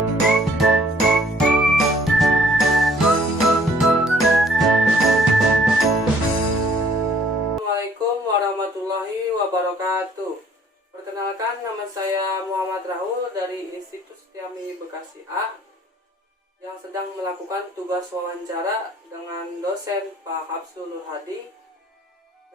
Assalamualaikum warahmatullahi wabarakatuh. Perkenalkan, nama saya Muhammad Rahul dari Institut Setiami Bekasi A yang sedang melakukan tugas wawancara dengan dosen Pak Hapsul Nur Hadi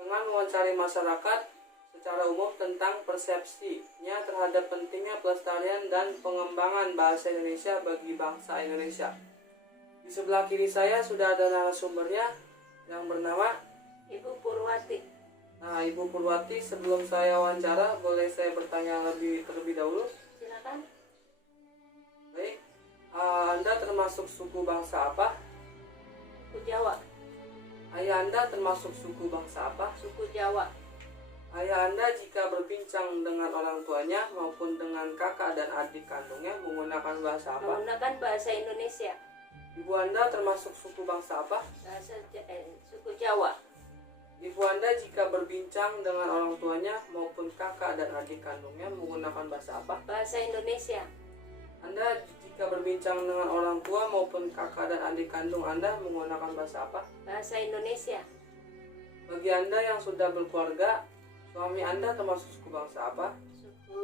dengan mewawancari masyarakat secara umum tentang persepsinya terhadap pentingnya pelestarian dan pengembangan bahasa Indonesia bagi bangsa Indonesia. Di sebelah kiri saya sudah ada narasumbernya yang bernama Ibu Purwati. Nah, Ibu Purwati, sebelum saya wawancara, boleh saya bertanya terlebih dahulu? Silakan. Baik, Anda termasuk suku bangsa apa? Suku Jawa. Ayah Anda termasuk suku bangsa apa? Suku Jawa. Ayah Anda jika berbincang dengan orang tuanya maupun dengan kakak dan adik kandungnya menggunakan bahasa apa? Menggunakan bahasa Indonesia. Ibu Anda termasuk suku bangsa apa? Suku Jawa. Ibu Anda jika berbincang dengan orang tuanya maupun kakak dan adik kandungnya menggunakan bahasa apa? Bahasa Indonesia. Anda jika berbincang dengan orang tua maupun kakak dan adik kandung Anda menggunakan bahasa apa? Bahasa Indonesia. Bagi Anda yang sudah berkeluarga, suami Anda termasuk suku bangsa apa? Suku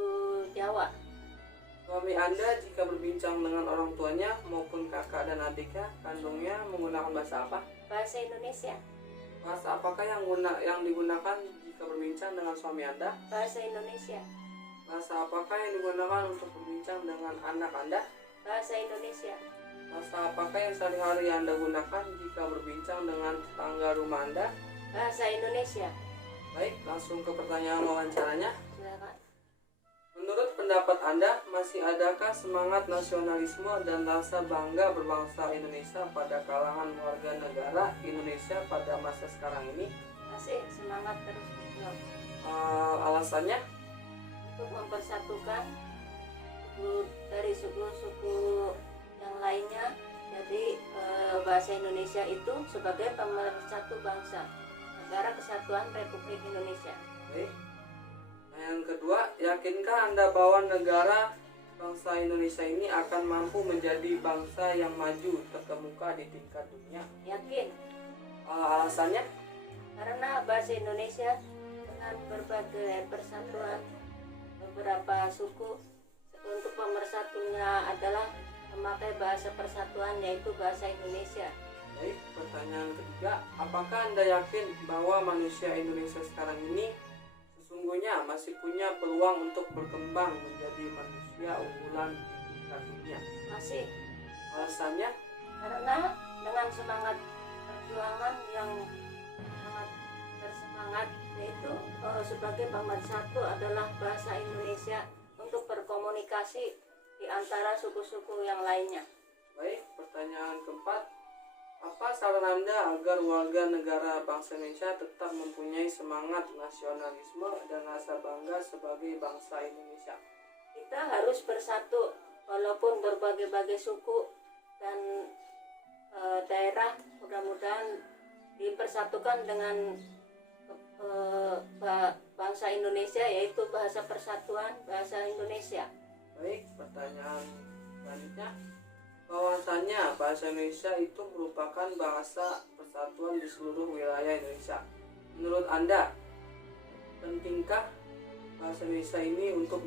Jawa. Suami Anda jika berbincang dengan orang tuanya maupun kakak dan adiknya kandungnya menggunakan bahasa apa? Bahasa Indonesia. Bahasa apakah yang digunakan jika berbincang dengan suami Anda? Bahasa Indonesia. Bahasa apakah yang digunakan untuk berbincang dengan anak Anda? Bahasa Indonesia. Bahasa apakah yang sehari-hari Anda gunakan jika berbincang dengan tetangga rumah Anda? Bahasa Indonesia. Baik, langsung ke pertanyaan wawancaranya. Silakan. Menurut pendapat Anda, masih adakah semangat nasionalisme dan rasa bangga berbangsa Indonesia pada kalangan warga negara Indonesia pada masa sekarang ini? Masih semangat terus berjuang Alasannya? untuk mempersatukan dari suku-suku yang lainnya. Jadi bahasa Indonesia itu sebagai pemersatu bangsa, Negara Kesatuan Republik Indonesia. Baik. Yang kedua, yakinkah Anda bahwa negara bangsa Indonesia ini akan mampu menjadi bangsa yang maju terkemuka di tingkat dunia? Yakin. Alasannya? Karena bahasa Indonesia dengan berbagai persatuan beberapa suku, untuk pemersatunya adalah memakai bahasa persatuan, yaitu bahasa Indonesia. Baik, pertanyaan ketiga, apakah Anda yakin bahwa manusia Indonesia sekarang ini sesungguhnya masih punya peluang untuk berkembang menjadi manusia unggulan di tingkat dunia? Masih. Alasannya? Karena dengan semangat perjuangan yang sangat bersemangat, yaitu sebagai pemersatu adalah bahasa Indonesia untuk berkomunikasi di antara suku-suku yang lainnya. Baik, pertanyaan keempat, apa saran Anda agar warga negara bangsa Indonesia tetap mempunyai semangat nasionalisme dan rasa bangga sebagai bangsa Indonesia? Kita harus bersatu walaupun berbagai-bagai suku dan daerah, mudah-mudahan dipersatukan dengan bangsa Indonesia, yaitu bahasa persatuan, bahasa Indonesia. Baik, pertanyaan selanjutnya, bahwasannya bahasa Indonesia itu merupakan bahasa persatuan di seluruh wilayah Indonesia. Menurut Anda, pentingkah bahasa Indonesia ini untuk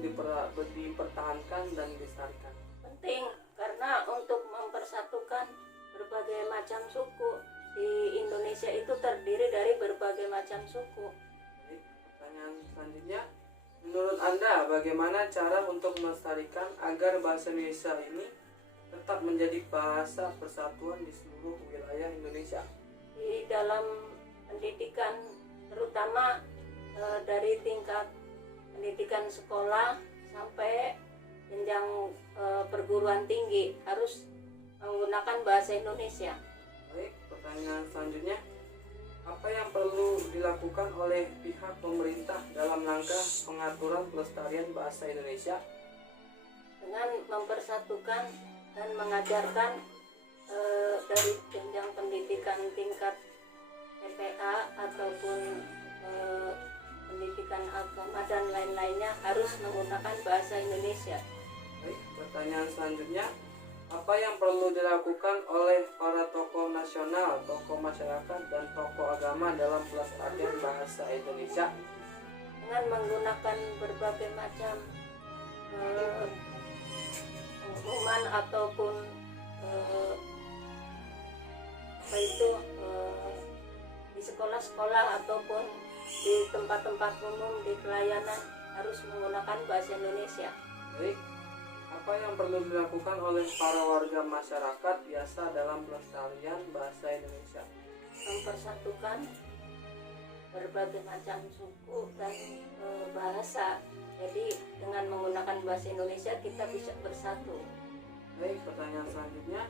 dipertahankan dan dilestarikan? Penting, karena untuk mempersatukan berbagai macam suku di Indonesia itu terdiri dari berbagai macam suku. Baik, pertanyaan selanjutnya, menurut Anda bagaimana cara untuk melestarikan agar bahasa Indonesia ini tetap menjadi bahasa persatuan di seluruh wilayah Indonesia? Di dalam pendidikan, terutama dari tingkat pendidikan sekolah sampai jenjang perguruan tinggi, harus menggunakan bahasa Indonesia. Baik, pertanyaan selanjutnya, apa yang perlu dilakukan oleh pihak pemerintah dalam rangka pengaturan pelestarian bahasa Indonesia? Dengan mempersatukan dan mengajarkan dari jenjang pendidikan tingkat TPA ataupun pendidikan agama dan lain-lainnya harus menggunakan bahasa Indonesia. Baik, pertanyaan selanjutnya, Apa yang perlu dilakukan oleh para tokoh nasional, tokoh masyarakat, dan tokoh agama dalam pelestarian bahasa Indonesia? Dengan menggunakan berbagai macam pengumuman ataupun apa itu di sekolah-sekolah ataupun di tempat-tempat umum di pelayanan harus menggunakan bahasa Indonesia. Baik, apa yang perlu dilakukan oleh para warga masyarakat biasa dalam pelestarian bahasa Indonesia? Mempersatukan berbagai macam suku dan bahasa. Jadi dengan menggunakan bahasa Indonesia kita bisa bersatu. Baik, pertanyaan selanjutnya.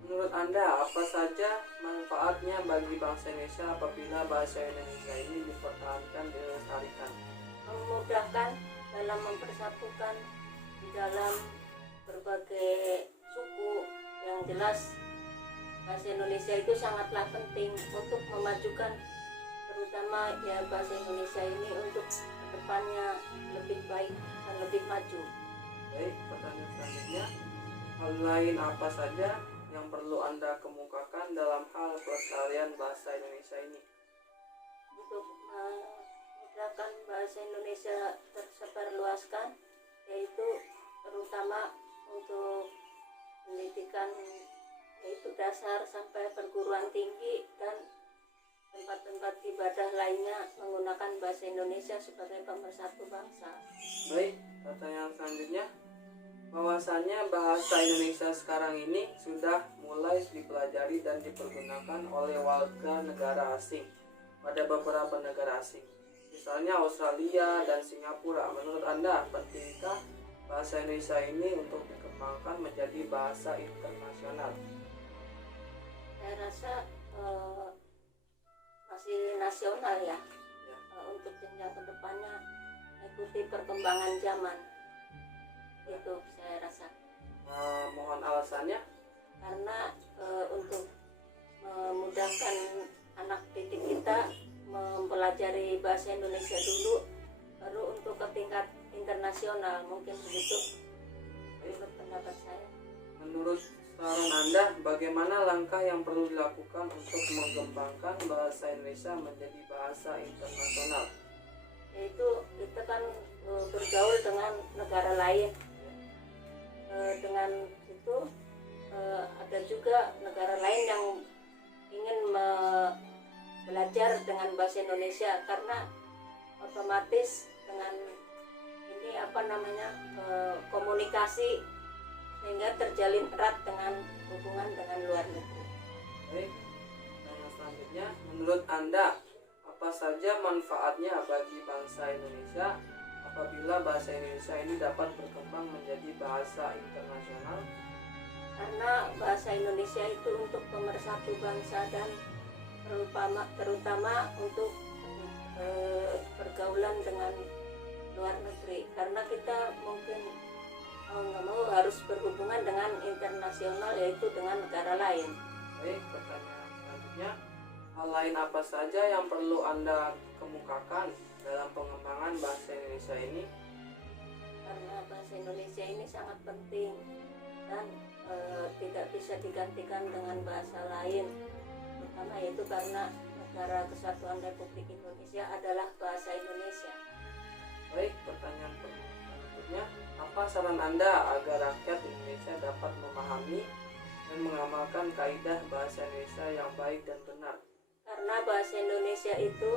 Menurut Anda, apa saja manfaatnya bagi bangsa Indonesia apabila bahasa Indonesia ini dipertahankan dan dilestarikan? Memudahkan dalam mempersatukan di dalam berbagai suku. Yang jelas bahasa Indonesia itu sangatlah penting untuk memajukan terutama ya bahasa Indonesia ini untuk kedepannya lebih baik dan lebih maju. Baik, pertanyaan selanjutnya. Hal lain apa saja yang perlu Anda kemukakan dalam hal pelestarian bahasa Indonesia ini? Untuk memudahkan bahasa Indonesia tersebarluaskan, yaitu terutama untuk pendidikan yaitu dasar sampai perguruan tinggi dan tempat-tempat ibadah lainnya menggunakan bahasa Indonesia sebagai pemersatu bangsa. Baik, pertanyaan selanjutnya. Bahwasannya bahasa Indonesia sekarang ini sudah mulai dipelajari dan dipergunakan oleh warga negara asing pada beberapa negara asing, misalnya Australia dan Singapura. Menurut Anda, pentingkah bahasa Indonesia ini untuk dikembangkan menjadi bahasa internasional? Saya rasa masih nasional ya, Ya. untuk jenjang kedepannya mengikuti perkembangan zaman. Itu saya rasa. Mohon alasannya. Karena untuk memudahkan anak didik kita mempelajari bahasa Indonesia dulu, baru untuk ke tingkat internasional, mungkin begitu menurut pendapat saya. Menurut saran Anda, bagaimana langkah yang perlu dilakukan untuk mengembangkan bahasa Indonesia menjadi bahasa internasional? Yaitu kita kan bergaul dengan negara lain. Dengan itu ada juga negara lain yang ingin belajar dengan bahasa Indonesia, karena otomatis dengan ini komunikasi sehingga terjalin erat dengan hubungan dengan luar negeri. Baik, pertanyaan selanjutnya, menurut Anda apa saja manfaatnya bagi bangsa Indonesia apabila bahasa Indonesia ini dapat berkembang menjadi bahasa internasional? Karena bahasa Indonesia itu untuk pemersatu bangsa dan terutama untuk pergaulan dengan luar negeri, karena kita mungkin nggak mau harus berhubungan dengan internasional, yaitu dengan negara lain. Baik, pertanyaan selanjutnya, hal lain apa saja yang perlu Anda kemukakan dalam pengembangan bahasa Indonesia ini? Karena bahasa Indonesia ini sangat penting dan tidak bisa digantikan dengan bahasa lain, terutama yaitu karena Negara Kesatuan Republik Indonesia adalah bahasa Indonesia. Baik, pertanyaan selanjutnya, apa saran Anda agar rakyat Indonesia dapat memahami dan mengamalkan kaidah bahasa Indonesia yang baik dan benar? Karena bahasa Indonesia itu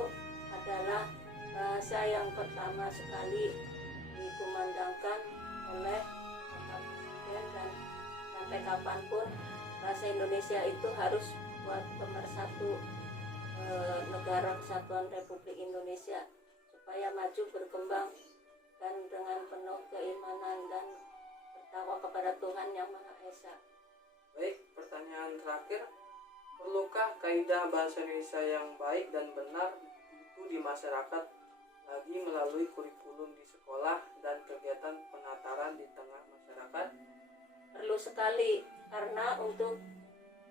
adalah bahasa yang pertama sekali dikumandangkan oleh Bapak Presiden, dan sampai kapanpun bahasa Indonesia itu harus buat pemersatu Negara Kesatuan Republik Indonesia supaya maju berkembang dan dengan penuh keimanan dan bertakwa kepada Tuhan Yang Maha Esa. Baik, pertanyaan terakhir, perlukah kaidah bahasa Indonesia yang baik dan benar itu di masyarakat lagi melalui kurikulum di sekolah dan kegiatan penataran di tengah masyarakat? Perlu sekali, karena untuk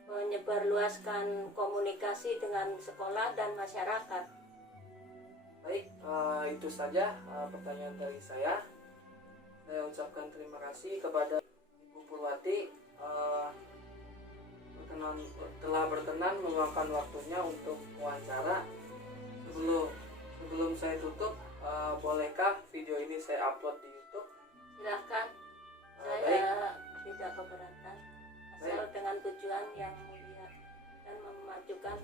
menyebarluaskan komunikasi dengan sekolah dan masyarakat. Baik, itu saja pertanyaan dari saya. Saya ucapkan terima kasih kepada Ibu Purwati telah berkenan meluangkan waktunya untuk wawancara. Sebelum saya tutup, bolehkah video ini saya upload di YouTube? Silahkan, Baik. saya tidak keberatan asal Baik. dengan tujuan yang mulia dan memajukan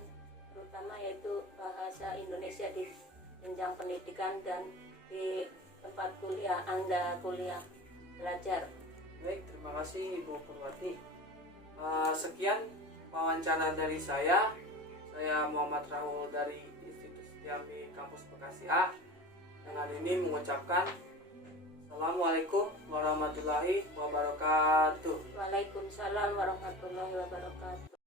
terutama yaitu bahasa Indonesia di jenjang pendidikan dan di tempat kuliah Anda kuliah belajar. Baik, terima kasih Ibu Purwati. Sekian wawancara dari saya. Saya Muhammad Rahul dari Institut Setiami Kampus Bekasi A. Dengan ini mengucapkan Assalamualaikum warahmatullahi wabarakatuh. Waalaikumsalam warahmatullahi wabarakatuh.